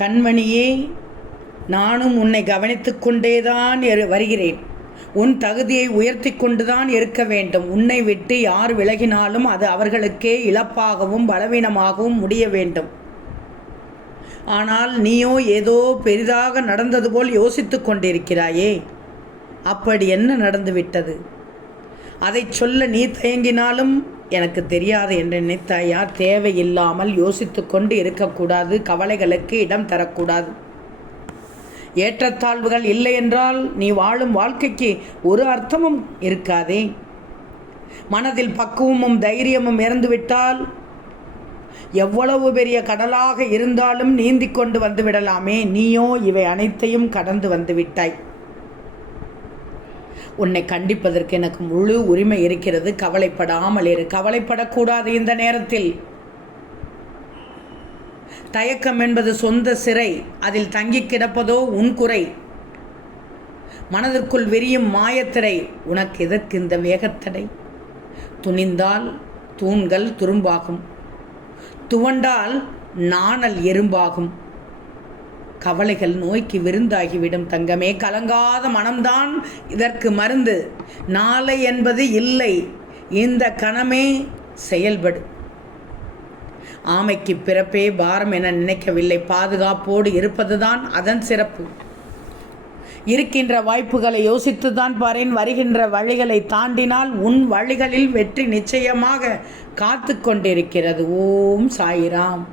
கண்மணியே, நானும் உன்னை கவனித்து கொண்டேதான் வருகிறேன். உன் தகுதியை உயர்த்தி கொண்டுதான் இருக்க வேண்டும். உன்னை விட்டு யார் விலகினாலும் அது அவர்களுக்கே இழப்பாகவும் பலவீனமாகவும் முடிய வேண்டும். ஆனால் நீயோ ஏதோ பெரிதாக நடந்தது போல் யோசித்து கொண்டிருக்கிறாயே. அப்படி என்ன நடந்துவிட்டது? அதை சொல்ல நீ தயங்கினாலும் எனக்கு தெரியாது என்று நினைத்தாயா? தேவையில்லாமல் யோசித்து கொண்டு இருக்கக்கூடாது. கவலைகளுக்கு இடம் தரக்கூடாது. ஏற்றத்தாழ்வுகள் இல்லை என்றால் நீ வாழும் வாழ்க்கைக்கு ஒரு அர்த்தமும் இருக்காதே. மனதில் பக்குவமும் தைரியமும் இறந்துவிட்டால் எவ்வளவு பெரிய கடலாக இருந்தாலும் நீந்தி கொண்டு வந்து விடலாமே. நீயோ இவை அனைத்தையும் கடந்து வந்து விட்டாய். உன்னை கண்டிப்பதற்கு எனக்கு முழு உரிமை இருக்கிறது. கவலைப்படாமல் இரு. கவலைப்படக்கூடாது. இந்த நேரத்தில் தயக்கம் என்பது சொந்த சிறை. அதில் தங்கி கிடப்பதோ உன் குறை. மனதிற்குள் விரியும் மாயத்திரை. உனக்கு எதற்கு இந்த வேகத்தடை? துணிந்தால் தூண்கள் துரும்பாகும், துவண்டால் நாணல் எறும்பாகும். கவலைகள் நோய்க்கு விருந்தாகிவிடும். தங்கமே, கலங்காத மனம்தான் இதற்கு மருந்து. நாளை என்பது இல்லை, இந்த கணமே செயல்படு. ஆமைக்கு பிறப்பே பாரம் என நினைக்கவில்லை. பாதுகாப்போடு இருப்பதுதான் அதன் சிறப்பு. இருக்கின்ற வாய்ப்புகளை யோசித்துதான் பாரேன். வருகின்ற வழிகளை தாண்டினால் உன் வழிகளில் வெற்றி நிச்சயமாக காத்து கொண்டிருக்கிறது. ஓம் சாய்ராம்.